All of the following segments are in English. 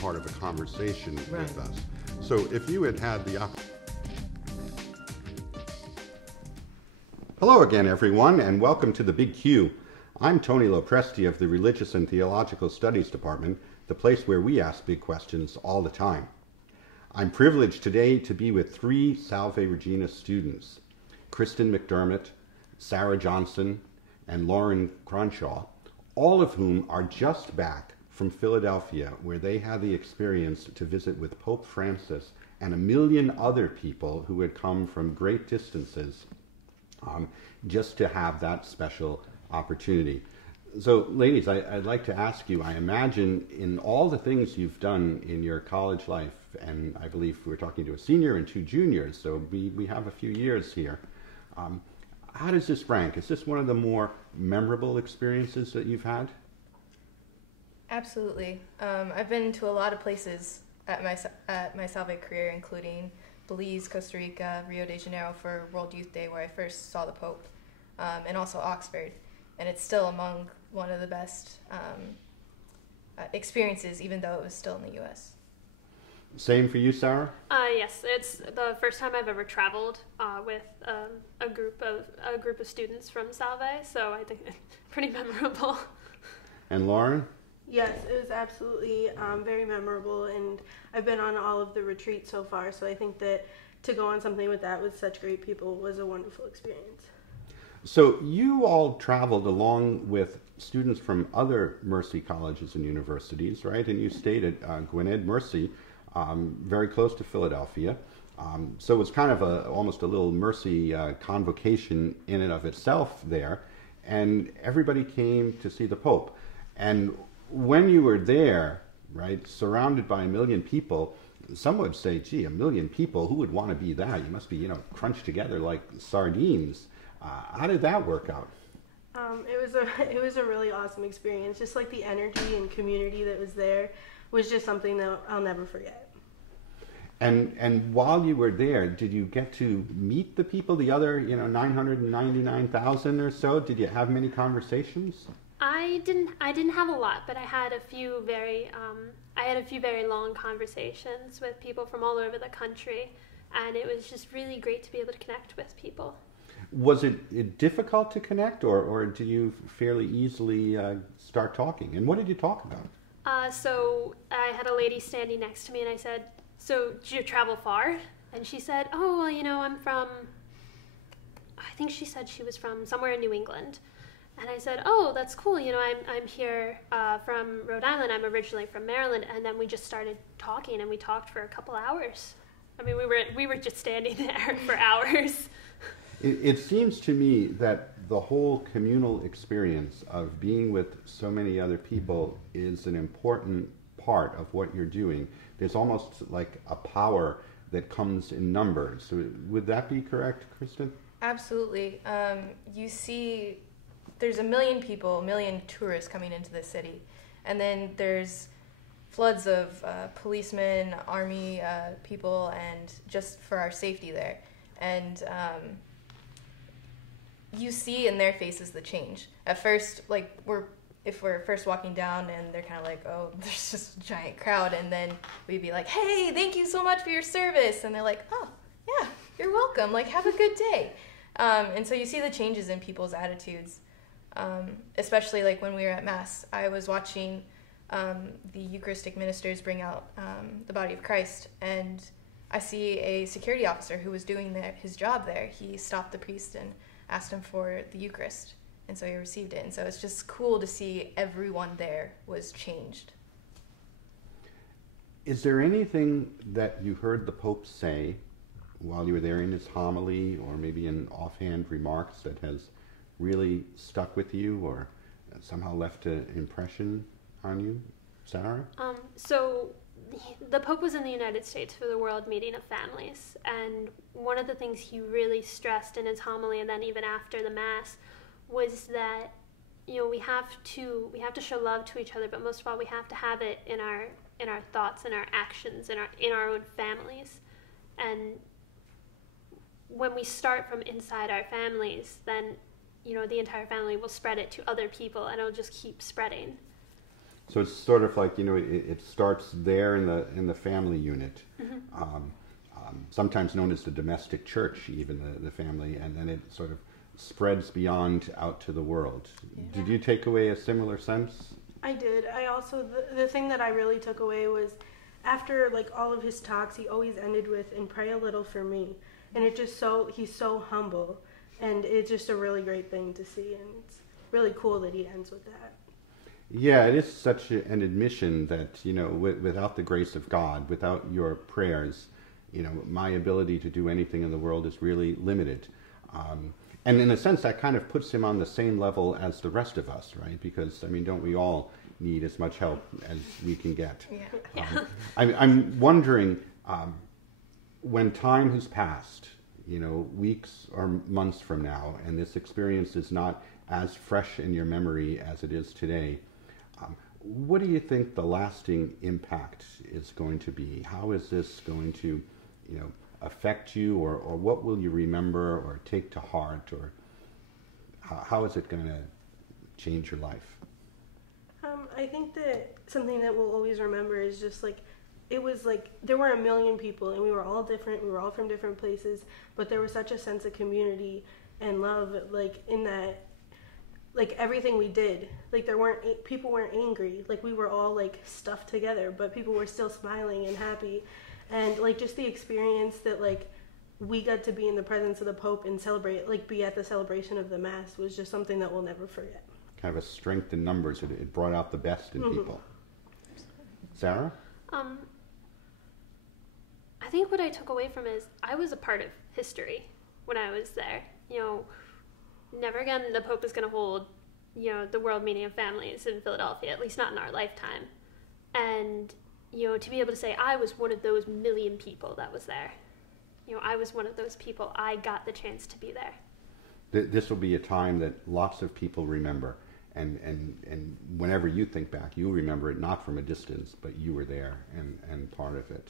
part of a conversation Right. with us. So if you had the opportunity. Hello again, everyone, and welcome to the Big Q. I'm Tony Lopresti of the Religious and Theological Studies Department, the place where we ask big questions all the time. I'm privileged today to be with three Salve Regina students, Kristen McDermott, Sarah Johnson, and Lauren Cronshaw, all of whom are just back from Philadelphia, where they had the experience to visit with Pope Francis and a million other people who had come from great distances just to have that special opportunity. So, ladies, I'd like to ask you, I imagine in all the things you've done in your college life, and I believe we're talking to a senior and two juniors, so we have a few years here. How does this rank? Is this one of the more memorable experiences that you've had? Absolutely. I've been to a lot of places at my Salve career, including Belize, Costa Rica, Rio de Janeiro for World Youth Day, where I first saw the Pope, and also Oxford. And it's still among one of the best experiences, even though it was still in the U.S. Same for you, Sarah? Yes, it's the first time I've ever traveled with a group of students from Salve, so I think it's pretty memorable. And Lauren? Yes, it was absolutely very memorable, and I've been on all of the retreats so far, so I think that to go on something with that with such great people was a wonderful experience. So you all traveled along with students from other Mercy colleges and universities, right? And you stayed at Gwynedd Mercy, very close to Philadelphia. So it's kind of almost a little Mercy convocation in and of itself there. And everybody came to see the Pope. And when you were there, right, surrounded by a million people, some would say, gee, a million people, who would want to be that? You must be, crunched together like sardines. How did that work out? It was a really awesome experience. Just like the energy and community that was there was just something that I'll never forget. And while you were there, did you get to meet the people, the other 999,000 or so? Did you have many conversations? I didn't have a lot, but I had a few very long conversations with people from all over the country, and it was just really great to be able to connect with people. Was it difficult to connect, or do you fairly easily start talking? And what did you talk about? So I had a lady standing next to me, and I said, "So did you travel far?" And she said, "Oh, well, I'm from," I think she said she was from somewhere in New England. And I said, "Oh, that's cool. I'm here from Rhode Island. I'm originally from Maryland." And then we just started talking, and we talked for a couple hours. I mean, we were just standing there for hours. It seems to me that the whole communal experience of being with so many other people is an important part of what you're doing. There's almost like a power that comes in numbers. So would that be correct, Kristen? Absolutely. You see, there's a million people, a million tourists coming into the city. And then there's floods of policemen, army people, and just for our safety there. And you see in their faces the change. At first, if we're first walking down and they're kind of like, oh, there's just a giant crowd, and then we'd be like, hey, thank you so much for your service, and they're like, oh, yeah, you're welcome, have a good day. And so you see the changes in people's attitudes, especially when we were at Mass. I was watching the Eucharistic ministers bring out the body of Christ, and I see a security officer who was doing his job there. He stopped the priest and asked him for the Eucharist, and so he received it. And so it's just cool to see everyone there was changed. Is there anything that you heard the Pope say while you were there in his homily, or maybe in offhand remarks, that has really stuck with you or somehow left an impression on you, Sarah? So the Pope was in the United States for the World Meeting of Families, and one of the things he really stressed in his homily, and then even after the Mass, was that we have to show love to each other, but most of all we have to have it in our thoughts and our actions in our own families. And when we start from inside our families, then the entire family will spread it to other people, and it'll just keep spreading. So it's sort of like, it starts there in the family unit, sometimes known as the domestic church, even the family, and then it sort of spreads beyond out to the world. Yeah. Did you take away a similar sense? I did. I also, the thing that I really took away was after like all of his talks, he always ended with, "And pray a little for me." And it just he's so humble, and it's just a really great thing to see, and it's really cool that he ends with that. Yeah, it is such an admission that, without the grace of God, without your prayers, my ability to do anything in the world is really limited. And in a sense, that kind of puts him on the same level as the rest of us, right? Because, don't we all need as much help as we can get? Yeah. I'm wondering, when time has passed, weeks or months from now, and this experience is not as fresh in your memory as it is today, what do you think the lasting impact is going to be? How is this going to, affect you, or what will you remember or take to heart, or how is it going to change your life? I think that something that we'll always remember is just like, it was like there were 1 million people, and we were all different. We were all from different places, but there was such a sense of community and love, like in that, like everything we did, like people weren't angry, like we were all like stuffed together, but people were still smiling and happy, and like just the experience that like we got to be in the presence of the Pope and celebrate, like be at the celebration of the Mass, was just something that we'll never forget. Kind of a strength in numbers. It brought out the best in people. Sarah? I think what I took away from it is I was a part of history when I was there. Never again the Pope is going to hold, the World Meeting of Families in Philadelphia, at least not in our lifetime. And, to be able to say I was one of those 1 million people that was there. I was one of those people. I got the chance to be there. This will be a time that lots of people remember. And whenever you think back, you'll remember it not from a distance, but you were there and part of it.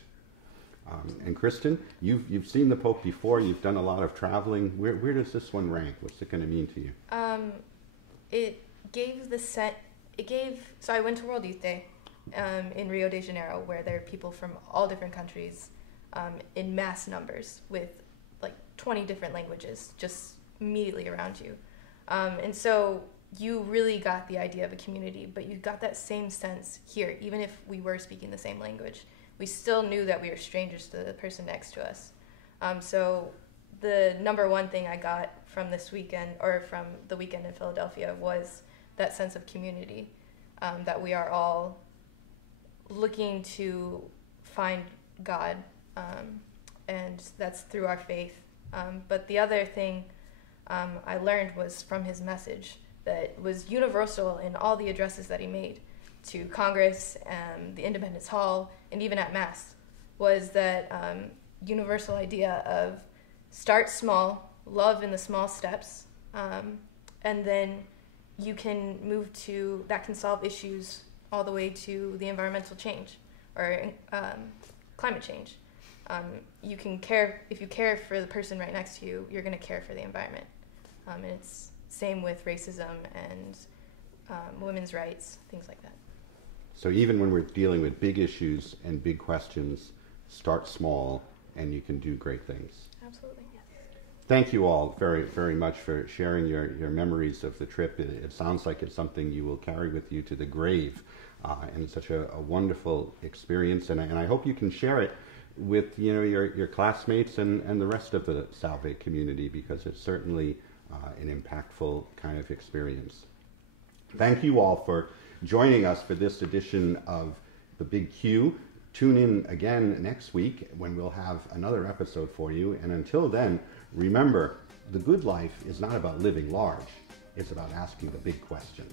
And Kristen, you've seen the Pope before. You've done a lot of traveling. Where does this one rank? What's it going to mean to you? So I went to World Youth Day in Rio de Janeiro, where there are people from all different countries in mass numbers with like 20 different languages just immediately around you. And so you really got the idea of a community, but you got that same sense here. Even if we were speaking the same language, we still knew that we were strangers to the person next to us. So the number one thing I got from this weekend, or from the weekend in Philadelphia, was that sense of community, that we are all looking to find God, and that's through our faith. But the other thing I learned was from his message that was universal in all the addresses that he made to Congress, the Independence Hall, and even at Mass, was that universal idea of start small, love in the small steps, and then you can move to, that can solve issues all the way to the environmental change or climate change. You can care, if you care for the person right next to you, you're going to care for the environment. And it's same with racism and women's rights, things like that. So even when we're dealing with big issues and big questions, start small and you can do great things. Absolutely, yes. Thank you all very, very much for sharing your memories of the trip. It sounds like it's something you will carry with you to the grave, and it's such a wonderful experience. And I hope you can share it with your classmates and the rest of the Salve community, because it's certainly an impactful kind of experience. Thank you all for joining us for this edition of The Big Q. Tune in again next week when we'll have another episode for you. And until then, remember, the good life is not about living large. It's about asking the big questions.